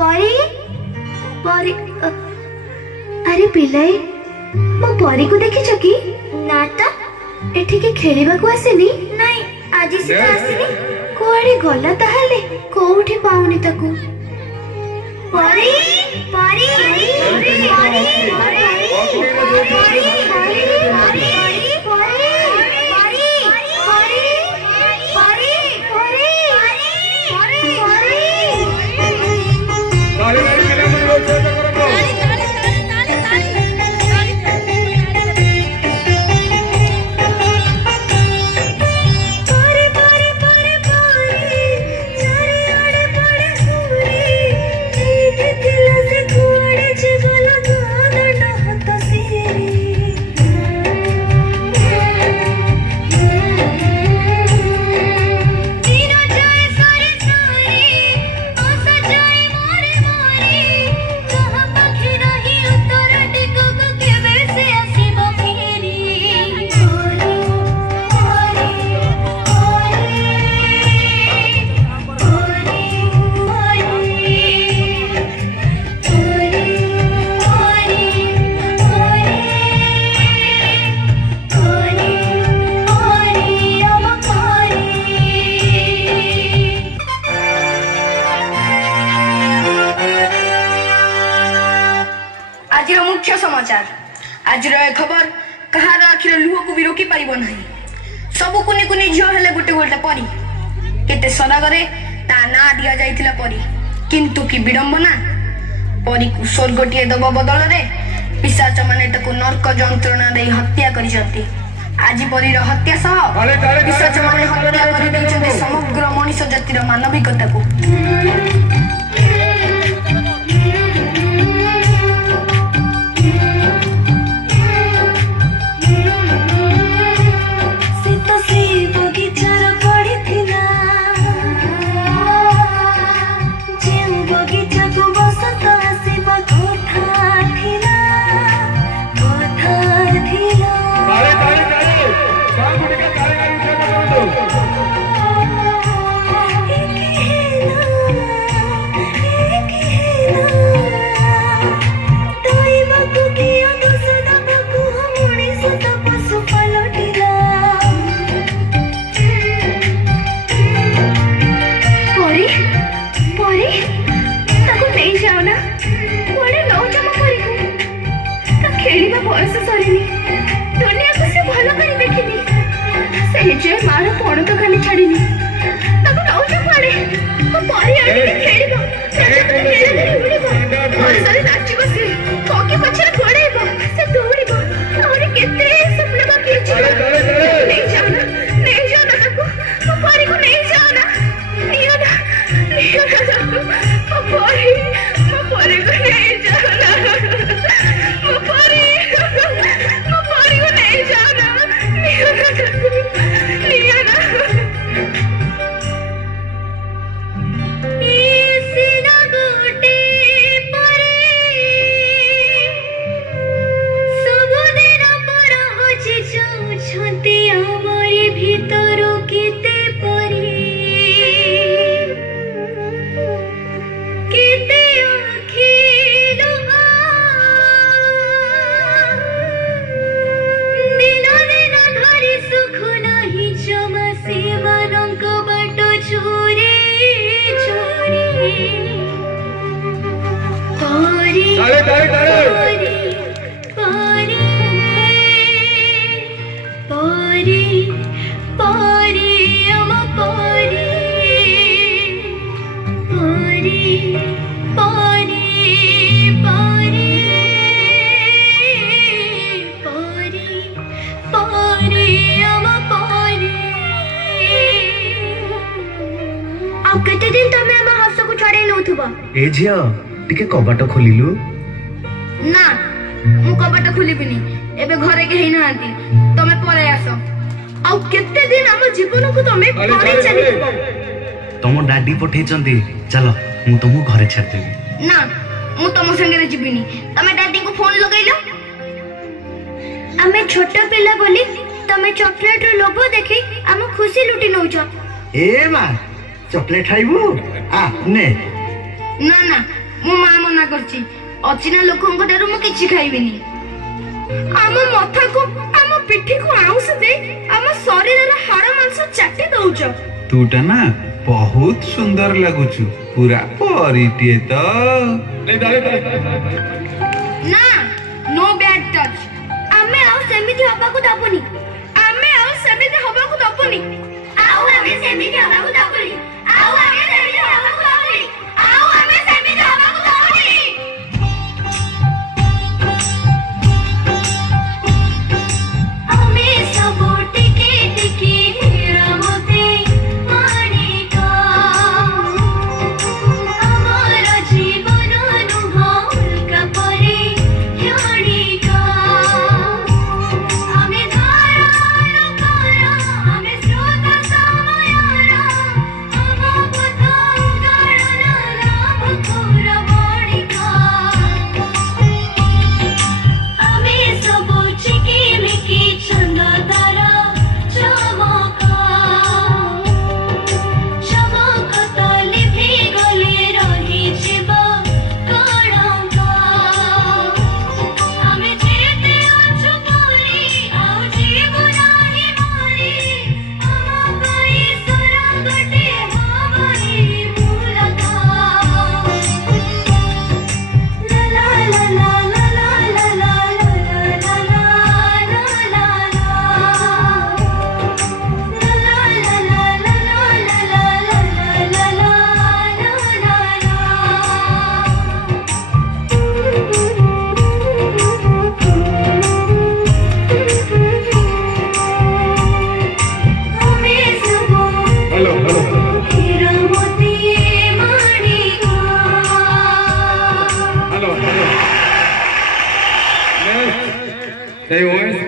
परी परी अरे पिलाई मो परी को देखिछ कि ना तो एठी के खेलिबा को आसेनी नहीं आज से तो आसेनी कोआडे गला ताहाले कोउठी पाउनी ताकू परी परी परी परी मुख्य समाचार आज खबर कहार आखिर लुह को भी रोकी पारिबो नहीं सब कुनी कुनी झियो हेले गोटे गोटे परी केते सदागरे ता ना दिया जाइथिला परी किंतु की विडंबना परी को स्वर्गटिए दब बदल रे पिशाच माने ताको नरक जंत्रणा दे हत्या करि जंती आज परी रो हत्या सह पिशाच माने हत्या करि दैछन्ते समग्र मनुष्य जातिर मानविकता को बयस सरी दुनिया को से भल कर देखिनी से जे मार पण तो खाली छाड़ीनी ताको नौज पड़े तो परी आनी खेलिबो और सारे नाची बसे कोकी पछे पड़ेबो से दौड़ीबो और केते सपना बाकी अछि नहीं जाना ताको परी को नहीं जाना नियो ना परी को नहीं जाना ए झिया टिके कबाट खोलिलु ना मु कबाट खोलिबिनी एबे घरे के हेई नांती तमे पळे आसो आ केते दिन हम जीवन को तमे पळे चली तम डाडी पठे चंदी चलो मु तुमु घरे छाड़ देबी ना मु तम संगे जीबिनी तमे डाडी को फोन लगाइलो आमे छोटा पिला बोली तमे चॉकलेट रो लोभो देखि हम खुशी लुटी नउछ ए मा चॉकलेट खाइबू आ ने ना ना ମୋ ମା ମନା କରିଛି ଅଚିହ୍ନା ଲୋକଙ୍କ ଠାରୁ ମୁଁ କିଛି ଖାଇବିନି। ଆମ ମଥାକୁ ଆମ ପିଠିକୁ ଆଉଁସ ଦେଇ ଆମ ଶରୀରର ହାଡ଼ ମାଂସ ଚାଟି ଦଉଛ। ତୁଟା ନା ବହୁତ ସୁନ୍ଦର ଲାଗୁଛୁ, ପୁରା ପରିଟିଏ ତ। ନା, ନୋ ବ୍ୟାଡ୍ ଟଚ୍। ଆମେ ଆଉ ସେମିତି ହବାକୁ ଦବୁନି। ଆମେ ଆଉ ସେମିତି ହବାକୁ ଦବୁନି। ଆଉ ଆମେ ସେମିତି ହବାକୁ ଦବୁନି। ଆଉ ଆମେ ସେମିତି ହବାକୁ ଦବୁନି। ଆଉ ଆମେ ସେମିତି ହବାକୁ ଦବୁନି। ଆମେ ସବୁ ଟିକେ ଟିକେ ହୀରା ମୋତି ମାଣିକ। ଆମର ଜୀବନ ନୁହଁ ଉଲ୍କା ପରି କ୍ଷଣିକ। ଆମେ ଧାରାର କର, ଆମେ ସ୍ରୋତ ସମୟର। ଆମ ପଥ ଉଦାହରଣ ଲାଭ କର ବଣିକ। ଆମେ ସବୁ ଚିକିମିକି ଚନ୍ଦ ତାର ଚମକ। ଚମକ ତ ଲିଭି ଗଲେ ରହିଯିବ କଳଙ୍କ। ଆମେ ଯେତେ ଅଛୁ ପରି ଆଉ ଯିବୁ ନାହିଁ ମରି। ଆମ ପାଇଁ ସ୍ୱର୍ଗଟେ ହବନି ମୁଲକ। ଲା ଲା ଲା ଲା ଲା ଲା ଲା ଲା ଲା ଲା ଲା ଲା ଲା ଲା। Hey, boys.